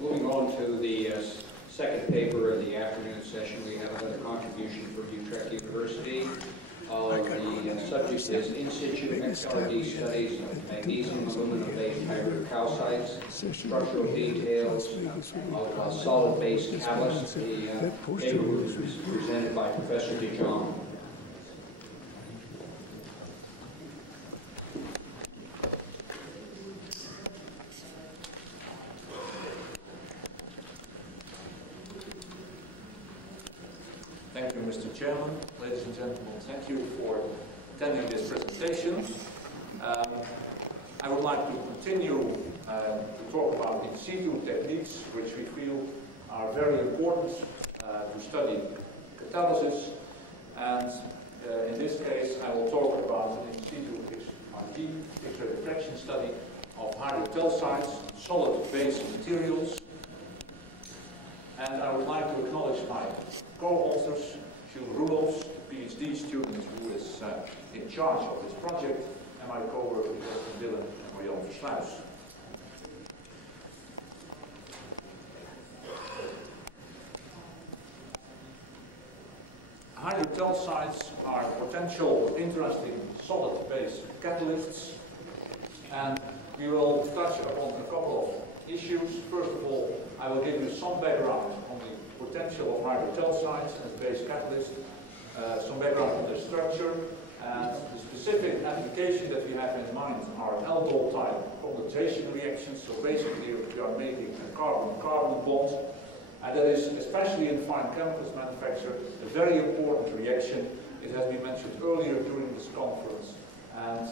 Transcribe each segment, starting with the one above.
Moving on to the second paper in the afternoon session, we have another contribution from Utrecht University. The subject is in situ XRD studies of magnesium aluminum-based hydrotalcites, structural details of solid-based catalysts. The paper was presented by Professor Jong. Thank you, Mr. Chairman. Ladies and gentlemen, thank you for attending this presentation. I would like to continue to talk about in situ techniques, which we feel are very important to study catalysis. And in this case, I will talk about an in situ X-ray diffraction study of hydrotalcites, solid base materials. And I would like to acknowledge my co-authors, Rudolphs, PhD student who is in charge of this project, and my co-workers, Dylan and Marianne Versluis. Hydrotalcites are potential interesting solid base catalysts, and we will touch upon a couple of issues. First of all, I will give you some background on the potential of hydrotalcites as base catalyst, some background on their structure, and the specific application that we have in mind are aldol type condensation reactions. So basically we are making a carbon-carbon bond, and that is, especially in fine chemicals manufacture, a very important reaction. It has been mentioned earlier during this conference, and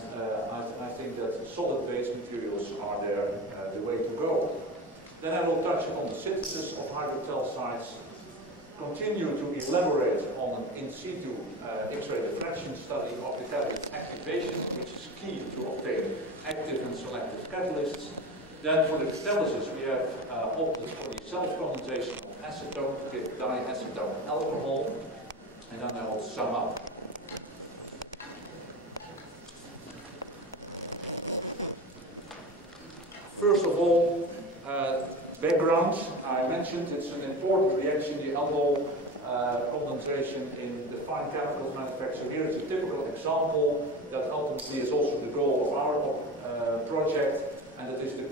I think that solid base materials are there the way to go. Then I will touch on the synthesis of hydrotalcites, continue to elaborate on an in situ X-ray diffraction study of the catalyst activation, which is key to obtain active and selective catalysts. Then for the catalysis, we have opted for the self-condensation of acetone to get diacetone alcohol, and then I will sum up. First of all, background, I mentioned it's an important reaction, the aldol condensation in the fine chemicals manufacture. Here is a typical example that ultimately is also the goal of our project, and that is the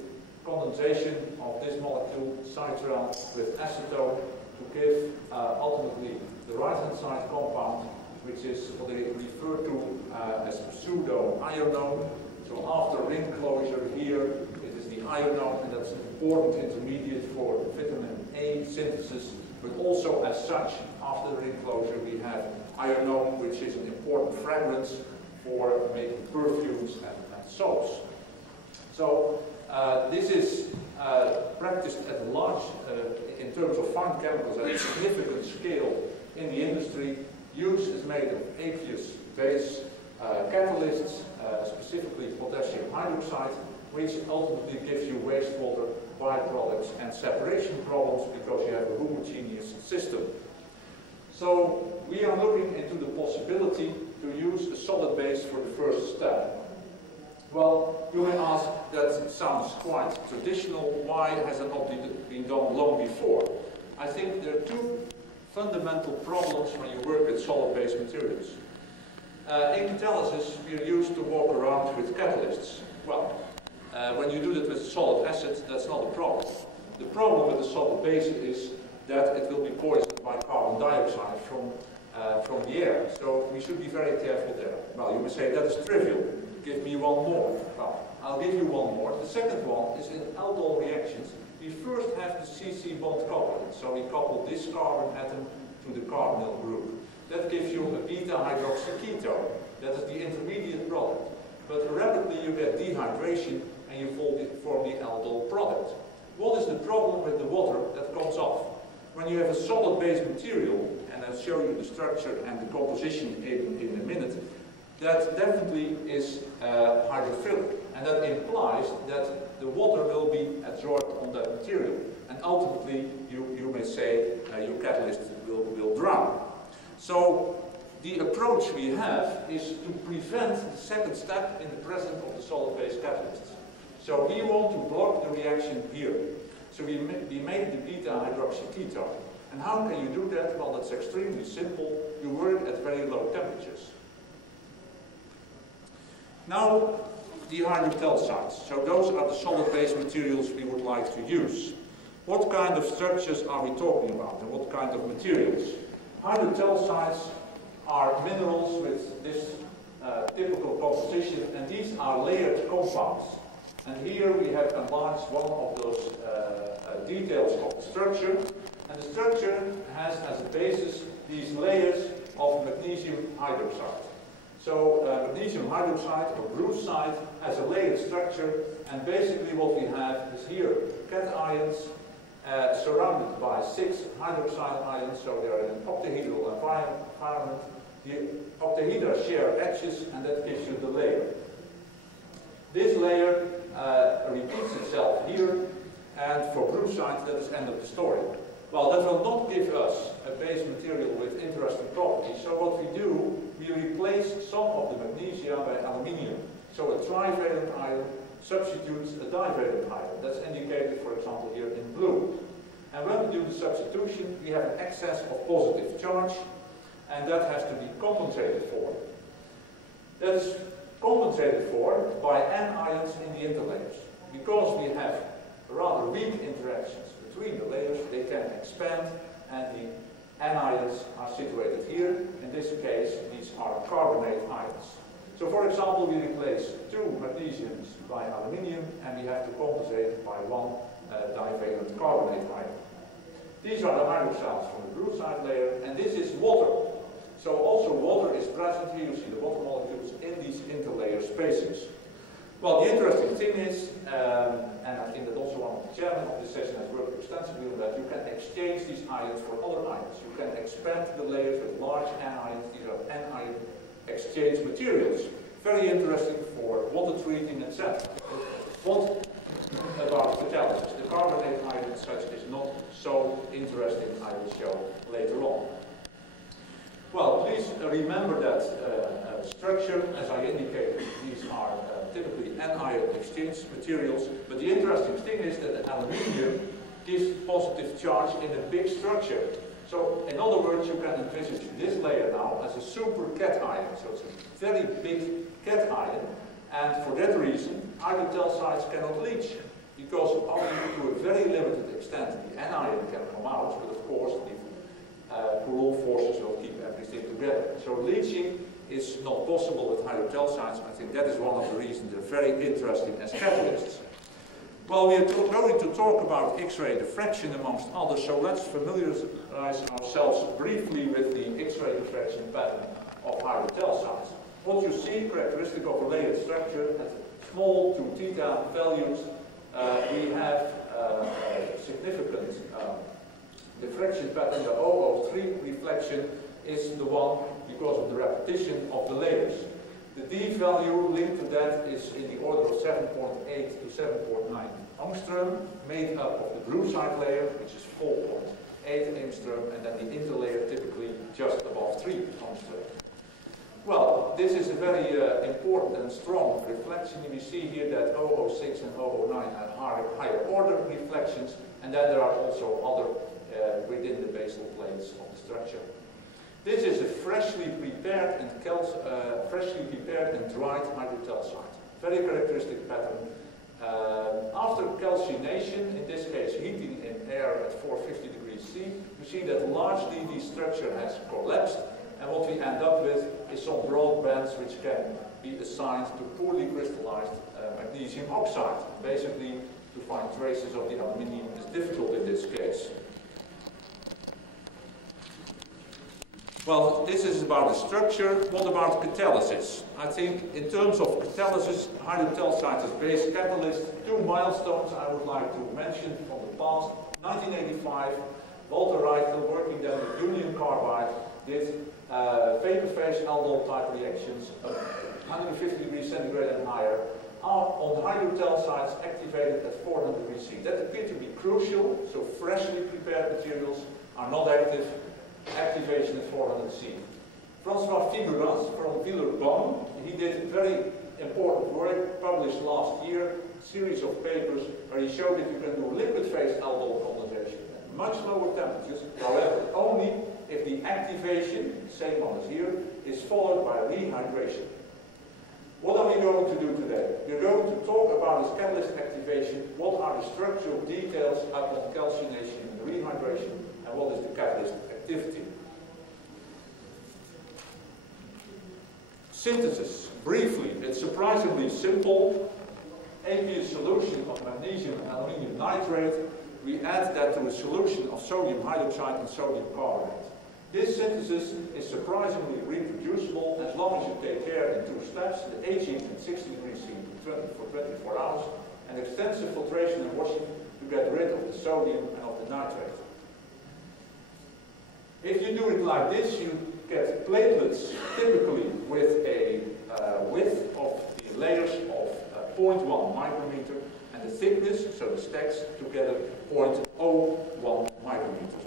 condensation of this molecule, citral, with acetone to give ultimately the right-hand side compound, which is what they refer to as pseudo-ionone. So after ring closure here, ionone, and that's an important intermediate for vitamin A synthesis, but also as such, after the ring closure, we have ionone, which is an important fragrance for making perfumes and soaps. So this is practiced at large, in terms of fine chemicals, at a significant scale in the industry. Use is made of aqueous base catalysts, specifically potassium hydroxide, which ultimately gives you wastewater, byproducts, and separation problems because you have a homogeneous system. So we are looking into the possibility to use a solid base for the first step. Well, you may ask, that sounds quite traditional, why has it not been done long before? I think there are two fundamental problems when you work with solid base materials. In catalysis, we are used to walk around with catalysts. Well, when you do that with solid acid, that's not a problem. The problem with the solid base is that it will be poisoned by carbon dioxide from the air. So we should be very careful there. Well, you may say that is trivial. Give me one more. Well, I'll give you one more. The second one is in aldol reactions. We first have the CC bond coupling. So we couple this carbon atom to the carbonyl group. That gives you a beta-hydroxyketone. That is the intermediate product. But rapidly you get dehydration and you form the aldol product. What is the problem with the water that comes off? When you have a solid base material, and I'll show you the structure and the composition in a minute, that definitely is hydrophilic, and that implies that the water will be absorbed on that material, and ultimately you may say your catalyst will drown. So the approach we have is to prevent the second step in the presence of the solid base catalysts. So we want to block the reaction here. So we made the beta hydroxyketone. And how can you do that? Well, that's extremely simple. You work at very low temperatures. Now, the hydrotalcites. So those are the solid base materials we would like to use. What kind of structures are we talking about, and what kind of materials? Hydrotalcites are minerals with this typical composition, and these are layered compounds. And here we have enlarged one of those details of the structure. And the structure has as a basis these layers of magnesium hydroxide. So magnesium hydroxide or brucite has a layered structure, and basically what we have is here cations surrounded by 6 hydroxide ions, so they are in an octahedral environment. The octahedra share edges, and that gives you the layer. This layer repeats itself here, and for brucite that is end of the story. Well, that will not give us a base material with interesting properties, so what we do, we replace some of the magnesia by aluminium. So a trivalent ion substitutes a divalent ion. That's indicated, for example, here in blue. And when we do the substitution, we have an excess of positive charge, and that has to be compensated for. That is compensated for by anions in the interlayers. Because we have rather weak interactions between the layers, they can expand, and the anions are situated here. In this case, these are carbonate ions. So for example, we replace 2 magnesiums by aluminium, and we have to compensate by 1 divalent carbonate ion. These are the hydroxyles from the brucite layer, and this is water. So also water is present here. You see the water molecules in these interlayer spaces. Well, the interesting thing is, and I think that also one of the chairmen of this session has worked extensively on that, you can exchange these ions for other ions. You can expand the layers with large anions. These are anion exchange materials. Very interesting for water treating, etc. What about catalysis? The carbonate ion as such is not so interesting, I will show later on. Well, please remember that structure. As I indicated, these are typically anion exchange materials, but the interesting thing is that the aluminium gives positive charge in a big structure. So, in other words, you can envisage this layer now as a super cation. So it's a very big cation, and for that reason, hydrotalcites cannot leach, because only to a very limited extent the anion can come out, but of course the Coulomb forces will keep everything together. So leaching is not possible with hydrotalcites. I think that is one of the reasons they're very interesting as catalysts. Well, we are going to talk about X-ray diffraction amongst others, so let's familiarize ourselves briefly with the X-ray diffraction pattern of hydrotalcites. What you see, characteristic of a layered structure, at small to theta values, we have a significant diffraction pattern. The 003 reflection is the one because of the repetition of the layers. The D value linked to that is in the order of 7.8 to 7.9 angstrom, made up of the brucite layer, which is 4.8 angstrom, and then the interlayer typically just above 3 angstrom. Well, this is a very important and strong reflection. We see here that 006 and 009 have higher order reflections, and then there are also other within the basal plates of the structure. This is a freshly prepared and dried hydrotalcite. Very characteristic pattern. After calcination, in this case heating in air at 450 degrees C, you see that largely the structure has collapsed, and what we end up with is some broad bands which can be assigned to poorly crystallized magnesium oxide. Basically, to find traces of the aluminium is difficult in this case. Well, this is about the structure. What about catalysis? I think in terms of catalysis, hydrotalcite is base catalyst. 2 milestones I would like to mention from the past. 1985, Walter Reichel, working then with union carbide, did vapor phase aldol type reactions, 150 degrees centigrade and higher, on hydrotalcites activated at 400 degrees C. That appeared to be crucial, so freshly prepared materials are not active. Activation at 400 C. François Figueras from Villers-Bonne, he did very important work, published last year, series of papers where he showed that you can do liquid phase aldol much lower temperatures, however, only if the activation, same one as here, is followed by rehydration. What are we going to do today? We're going to talk about this catalyst activation, what are the structural details upon calcination and rehydration, and what is the catalyst activity. Synthesis, briefly, it's surprisingly simple. Aqueous solution of magnesium and aluminium nitrate, we add that to a solution of sodium hydroxide and sodium carbonate. This synthesis is surprisingly reproducible as long as you take care in 2 steps, the aging at 60 degrees C for 24 hours, and extensive filtration and washing to get rid of the sodium and of the nitrate. If you do it like this, you get platelets typically with a width of the layers of 0.1 micrometer and the thickness, so the stacks together, 0.01 micrometer.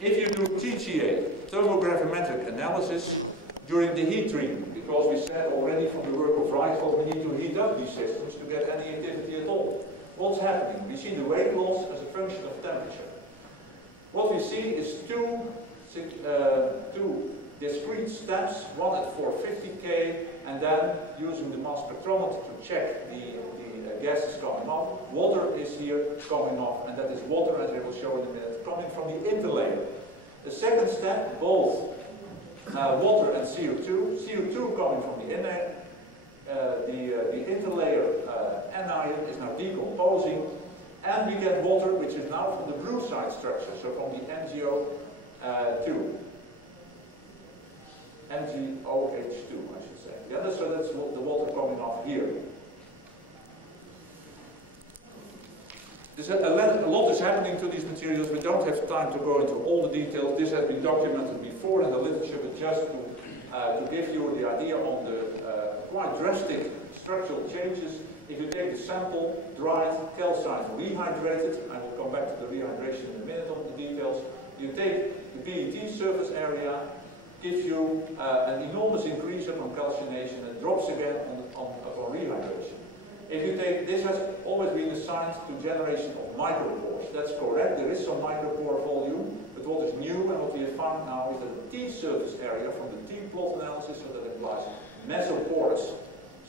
If you do TGA, thermogravimetric analysis, during the heat treatment, because we said already from the work of Reichel, we need to heat up these systems to get any activity at all. What's happening? We see the weight loss as a function of temperature. What we see is two discrete steps, one at 450 K, and then using the mass spectrometer to check the gases coming off. Water is here coming off, and that is water, as I will show in a minute, coming from the interlayer. The second step, both water and CO2. CO2 coming from the inner, the interlayer anion is now decomposing, and we get water, which is now from the blue side structure, so from the MgO2. MgOH2, I should say. Yeah, so that's the water coming off here. A lot is happening to these materials. We don't have time to go into all the details. This has been documented before in the literature, but just to give you the idea on the quite drastic structural changes. If you take the sample, dried, calcined, rehydrated, I will come back to the rehydration in a minute on the details. You take the PET surface area, gives you an enormous increase upon calcination, and drops again upon rehydration. If you take, this has always been assigned to generation of micropores. That's correct, there is some micropore volume, but what is new and what we have found now is that the T surface area from the T plot analysis, so that implies mesoporous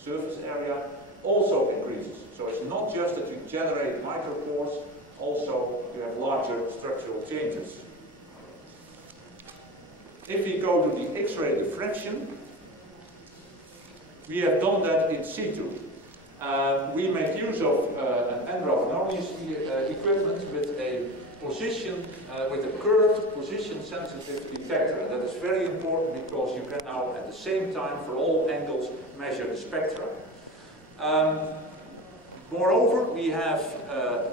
surface area, also increases. So it's not just that you generate micropores, also you have larger structural changes. If we go to the X-ray diffraction, we have done that in situ. We make use of an endophenolis equipment with a position, with a curved position-sensitive detector. And that is very important because you can now, at the same time, for all angles, measure the spectra. Moreover, we have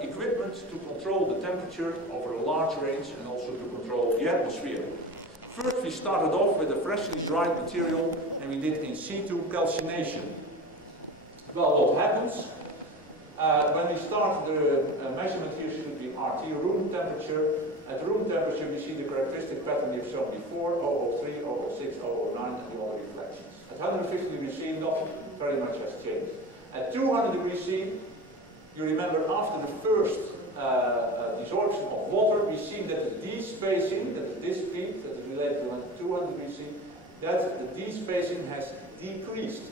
equipment to control the temperature over a large range and also to control the atmosphere. First, we started off with a freshly dried material and we did in situ calcination. Well, what happens? When we start the measurement here should be RT room temperature. At room temperature we see the characteristic pattern we have shown before, 003, 006, 009 and the other reflections. At 150 degrees C, nothing very much has changed. At 200 degrees C, you remember after the first desorption of water, we see that the D-spacing, that is this peak, that is related to 200 degrees C, that the D-spacing has decreased.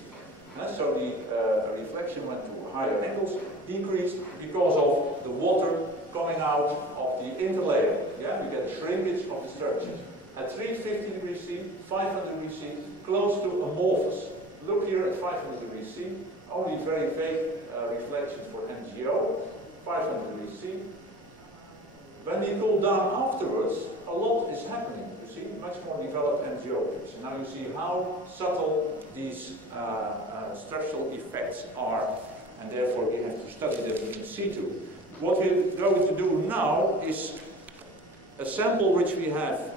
So the reflection went to higher angles, decreased because of the water coming out of the interlayer. Yeah, we get a shrinkage of the structure. At 350 degrees C, 500 degrees C, close to amorphous. Look here at 500 degrees C, only very vague reflections for MgO, 500 degrees C. When we cool down afterwards, a lot is happening. You see, much more developed MgO picture. Now you see how subtle these structural effects are, and therefore we have to study them in situ. What we're going to do now is a sample which we have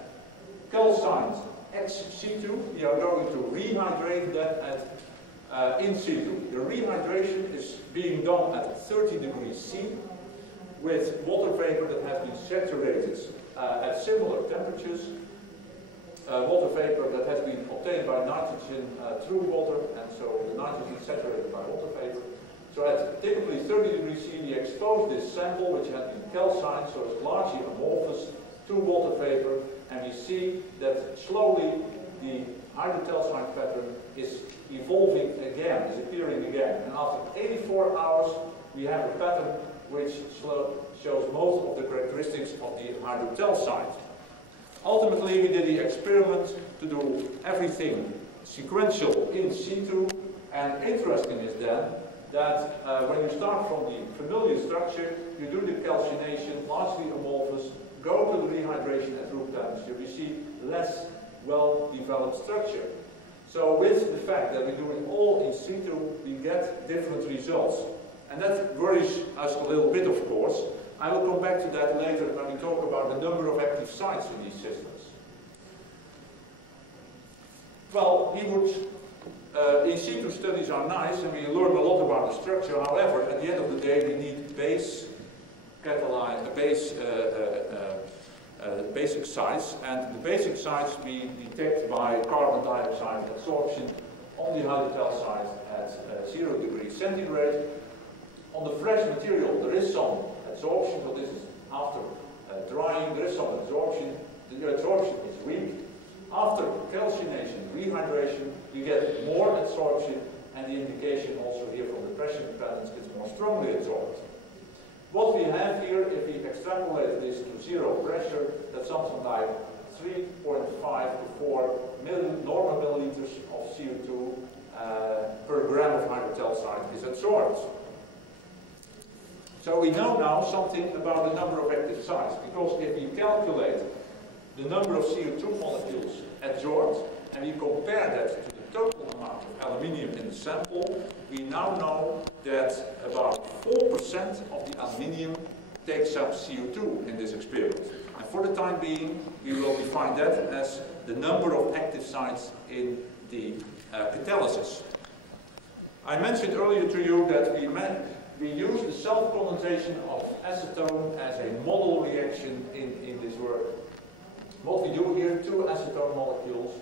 calcined ex situ. We are going to rehydrate that at in situ. The rehydration is being done at 30 degrees C with water vapor that has been saturated at similar temperatures. Water vapor that has been obtained by nitrogen through water, and so the nitrogen is saturated by water vapor. So at typically 30 degrees C, we expose this sample, which has been calcined, so it's largely amorphous, to water vapor, and we see that slowly the hydrotalcite pattern is evolving again, is appearing again. And after 84 hours, we have a pattern which shows most of the characteristics of the hydrotalcite. Ultimately, we did the experiment to do everything sequential in situ, and interesting is then that when you start from the familiar structure, you do the calcination, largely amorphous, go to the rehydration at room temperature, we see less well-developed structure. So with the fact that we do it all in situ, we get different results. And that worries us a little bit, of course. I will come back to that later when we talk about the number of active sites in these systems. Well, we would, in situ studies are nice and we learn a lot about the structure. However, at the end of the day, we need basic sites, and the basic sites we detect by carbon dioxide adsorption on the hydrotalcite at 0 degrees centigrade. On the fresh material, there is some adsorption, but this is after drying, there is some adsorption. The adsorption is weak. After calcination, rehydration, you get more adsorption, and the indication also here from the pressure patterns is more strongly absorbed. What we have here, if we extrapolate this to zero pressure, that's something like 3.5 to 4 normal milliliters of CO2 per gram of hydrotalcite is absorbed. So we know now something about the number of active sites, because if we calculate the number of CO2 molecules adsorbed and we compare that to the total amount of aluminium in the sample, we now know that about 4% of the aluminium takes up CO2 in this experiment. And for the time being, we will define that as the number of active sites in the catalysis. I mentioned earlier to you that we use the self-condensation of acetone as a model reaction in this work. What we do here, 2 acetone molecules,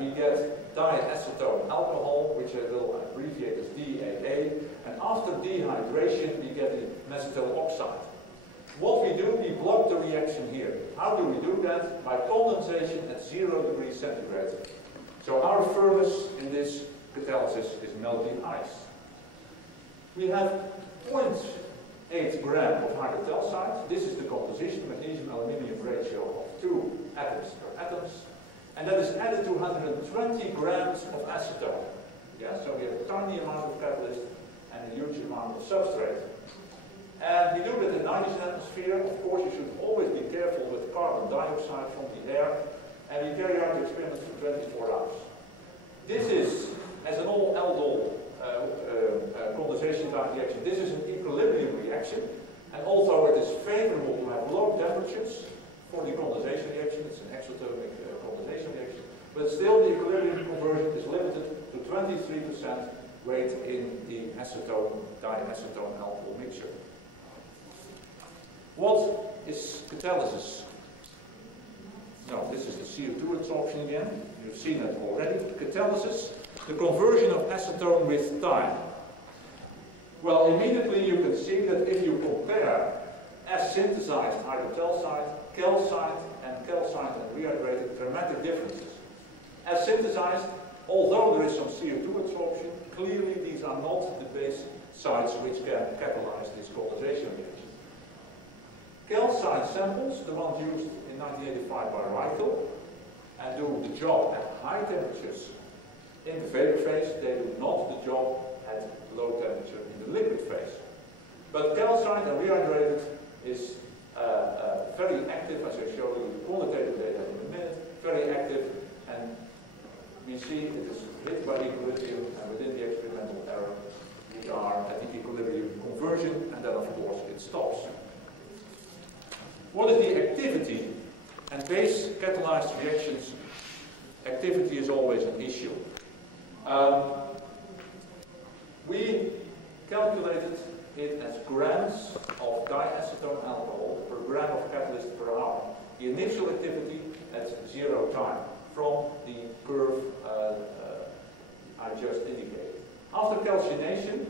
we get diacetone alcohol, which I will abbreviate as DAA, and after dehydration we get the acetyl oxide. What we do, we block the reaction here. How do we do that? By condensation at 0 degrees centigrade. So our furnace in this catalysis is melting ice. We have 0.8 gram of hydrotalcite. This is the composition, magnesium-aluminium ratio of 2 atoms per atoms. And that is added to 120 grams of acetone. Yeah, so we have a tiny amount of catalyst and a huge amount of substrate. And we do that in nitrogen atmosphere. Of course, you should always be careful with carbon dioxide from the air. And we carry out the experiments for 24 hours. This is, as an all-aldol condensation type reaction, this is an equilibrium reaction. And although it is favorable to have low temperatures for the condensation reaction, it's an exothermic condensation reaction, but still the equilibrium conversion is limited to 23% weight in the acetone, diacetone alcohol mixture. What is catalysis? No, this is the CO2 adsorption again. You've seen that already. Catalysis, the conversion of acetone with time. Well, immediately you can see that if you compare as synthesized hydrotalcite, calcite and rehydrated, dramatic differences. As synthesized, although there is some CO2 adsorption, clearly these are not the base sites which can catalyze this condensation reaction. Calcite samples, the ones used in 1985 by Reichel, and do the job at high temperatures in the vapor phase, they do not the job at low temperature in the liquid phase. But calcite and rehydrated is very active, as I show you the quantitative data in a minute, very active, and we see it is hit by equilibrium, and within the experimental error, we are at the equilibrium conversion, and then of course it stops. What is the activity? And base catalyzed reactions, activity is always an issue. We calculated it as grams of diacetone alcohol per gram of catalyst per hour. The initial activity at 0 time from the curve I just indicated. After calcination,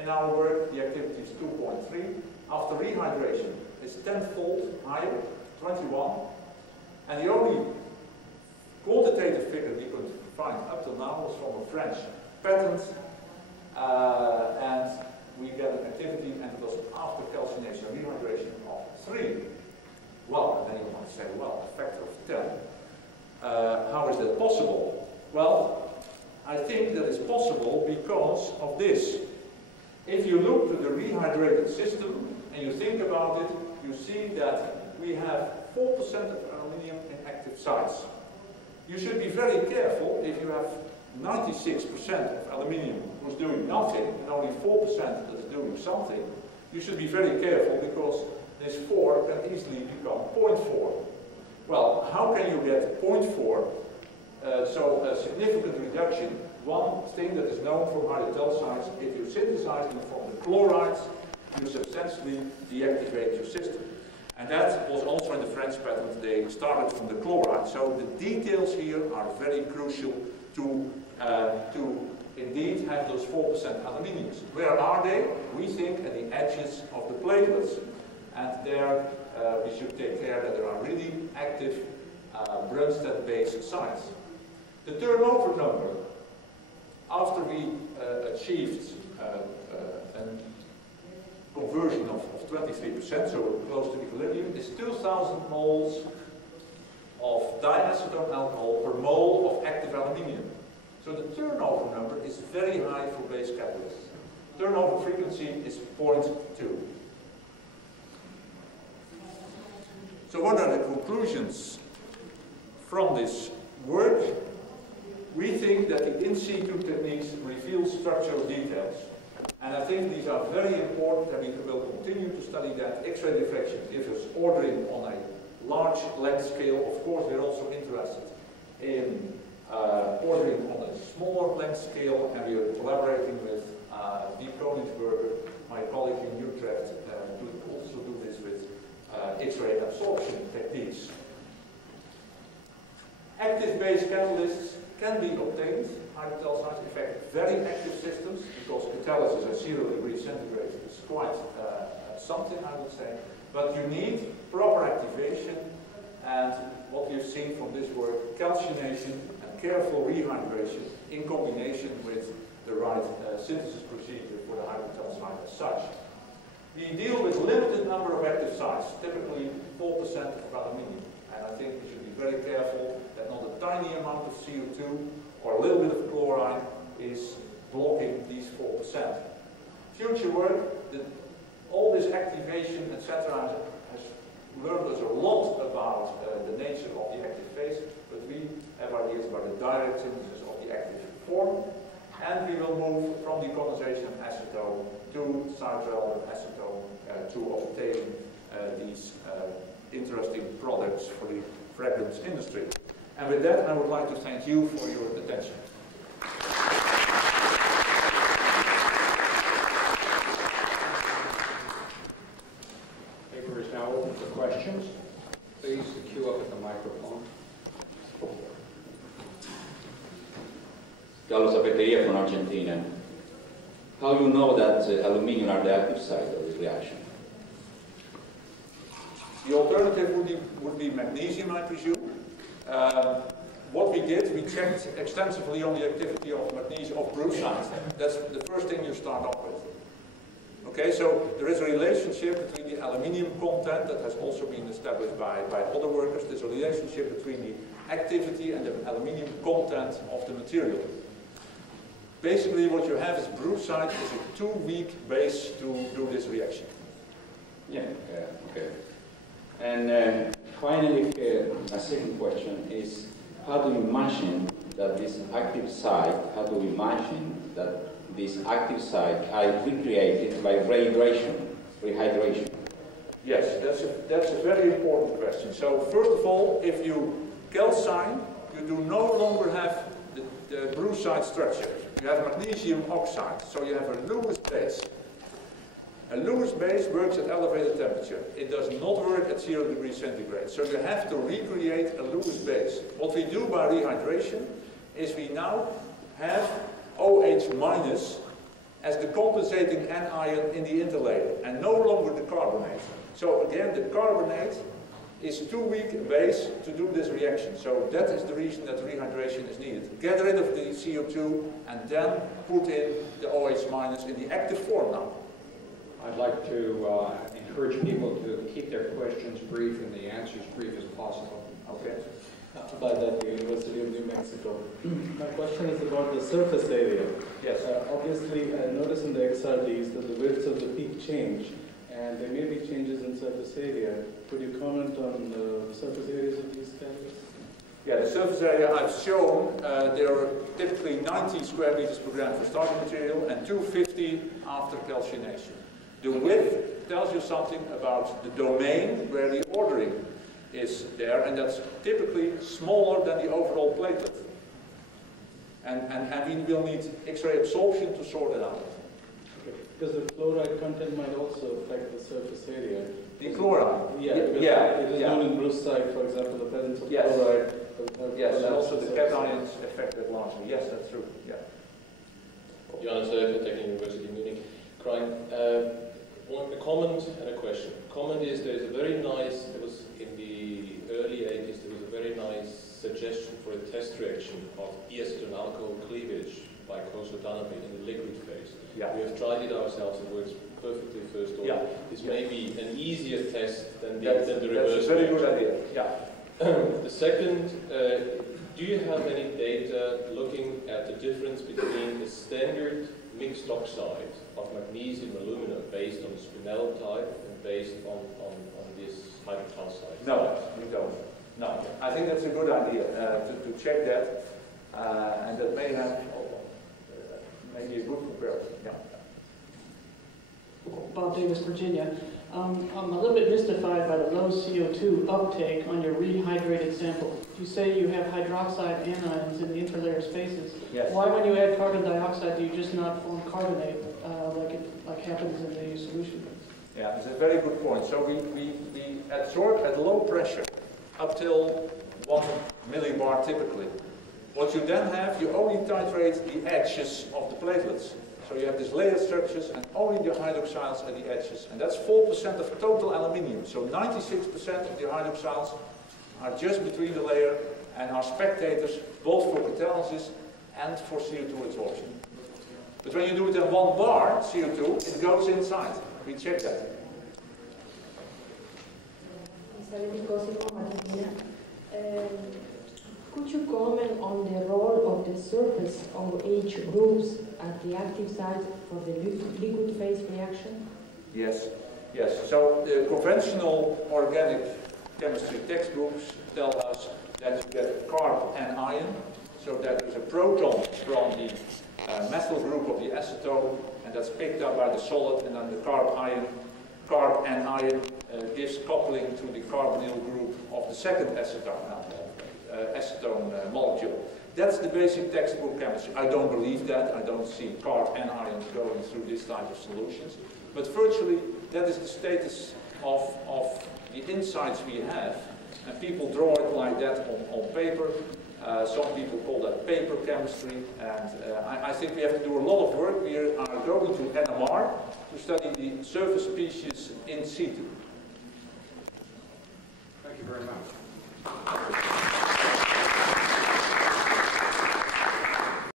In our work, the activity is 2.3. After rehydration, it's 10-fold higher, 21. And the only quantitative figure we could find up till now was from a French patent, and we get an activity, and it was after calcination rehydration of 3. Well, and then you might say, well, a factor of 10. How is that possible? Well, I think that is possible because of this. If you look to the rehydrated system and you think about it, you see that we have 4% of aluminium in active sites. You should be very careful if you have 96% of aluminium who's doing nothing and only 4% that is doing something. You should be very careful because this 4 can easily become 0.4. Well, how can you get 0.4? So a significant reduction. One thing that is known from hydrotalcites, if you synthesize them from the chlorides, you substantially deactivate your system. And that was also in the French patent. They started from the chloride. So the details here are very crucial to indeed have those 4% aluminiums. Where are they? We think at the edges of the platelets. And there we should take care that there are really active Brunstad-based sites. The turnover number, after we achieved a conversion of 23%, so we're close to equilibrium, is 2,000 moles of diacetone alcohol per mole of active aluminium. So the turnover number is very high for base catalysts. Turnover frequency is 0.2. So what are the conclusions from this work? We think that the in situ techniques reveal structural details. And I think these are very important, and we will continue to study that. X-ray diffraction gives us ordering on a large length scale. Of course, we're also interested in ordering on a smaller length scale, and we are collaborating with Diep Koningsberger, my colleague in Utrecht, to also do this with X-ray absorption techniques. Active base catalysts can be obtained, hydrotalcites, in fact, very active systems, because catalysis at 0 degrees centigrade is quite something, I would say. But you need proper activation, and what we've seen from this work, calcination and careful rehydration in combination with the right synthesis procedure for the hydrotalcite as such. We deal with limited number of active sites, typically 4% of aluminium, and I think we should be very careful that not a tiny amount of CO2 or a little bit of chloride is blocking these 4%. Future work, all this activation, etc., has learned us a lot about the nature of the active phase, but we have ideas about the direct synthesis of the active form, and we will move from the condensation of acetone to citral and acetone to obtain these interesting products for the fragrance industry. And with that, I would like to thank you for your attention. Paper is now open for questions. Please queue up at the microphone. Carlos Zapateria from Argentina. How you know that aluminium are the active side of this reaction? The alternative would be magnesium, I presume. What we did, we checked extensively on the activity of magnesium, of brucite. That's the first thing you start off with. Okay, so there is a relationship between the aluminium content that has also been established by other workers. There's a relationship between the activity and the aluminium content of the material. Basically, what you have is brucite is a too weak base to do this reaction. Yeah, okay. And finally, a second question is, how do you imagine that this active site, are recreated by rehydration? Yes, that's a very important question. So first of all, if you calcine, you do no longer have the brucite structure. You have magnesium oxide, so you have a Lewis base. A Lewis base works at elevated temperature. It does not work at 0 degrees centigrade. So you have to recreate a Lewis base. What we do by rehydration is we now have OH minus as the compensating anion in the interlayer, and no longer the carbonate. So again, the carbonate is too weak a base to do this reaction. So that is the reason that rehydration is needed. Get rid of the CO2 and then put in the OH minus in the active form now. I'd like to encourage people to keep their questions brief and the answers brief as possible. Okay. By the University of New Mexico. My question is about the surface area. Yes. Obviously, I noticed in the XRDs that the widths of the peak change, and there may be changes in surface area. Could you comment on the surface areas of these catalysts? Yeah, the surface area I've shown, there are typically 90 square meters per gram for starting material and 250 after calcination. The width tells you something about the domain where the ordering is there, and that's typically smaller than the overall platelet. And we will need X-ray absorption to sort it out. Okay. Because the chloride content might also affect the surface area. The chloride? Yeah, it is known in brucite, for example, the presence of chloride. Yes, and also the cations affected largely. Yes, that's true. Yeah. Johannes Technical University Munich. Krijn, a comment and a question. Comment is there is a very nice, it was in the early 80s, there was a very nice suggestion for a test reaction of acetone alcohol cleavage by cosodanamide in the liquid phase. Yeah. We have tried it ourselves, it works perfectly first order. Yeah. This may be an easier test than the That's reverse. a very good idea. Yeah. The second, do you have any data looking at the difference between the standard mixed oxide of magnesium aluminum based on the spinel type and based on this hydrotalcite? No, we don't. No. I think that's a good idea to check that, and that may have maybe a good comparison. Yeah. Bob Davis, Virginia. I'm a little bit mystified by the low CO2 uptake on your rehydrated sample. You say you have hydroxide anions in the interlayer spaces. Yes. Why, when you add carbon dioxide, do you just not form carbonate like happens in the solution? Yeah, it's a very good point. So we adsorb at low pressure up till 1 millibar typically. What you then have, you only titrate the edges of the platelets. So you have these layer structures and only the hydroxyls at the edges. And that's 4% of total aluminium. So 96% of the hydroxyls are just between the layer and are spectators both for catalysis and for CO2 absorption. But when you do it in 1 bar, CO2, it goes inside. We check that. Could you comment on the role of the surface OH groups at the active site for the liquid phase reaction? Yes, yes. So the conventional organic chemistry textbooks tell us that you get carb and ion, so that there's a proton from the methyl group of the acetone, and that's picked up by the solid, and then the carb and ion gives coupling to the carbonyl group of the second acetone molecule. That's the basic textbook chemistry. I don't believe that. I don't see carb and ions going through this type of solutions. But virtually, that is the status of the insights we have. And people draw it like that on paper. Some people call that paper chemistry. And I think we have to do a lot of work. We are going to NMR to study the surface species in situ. Thank you very much.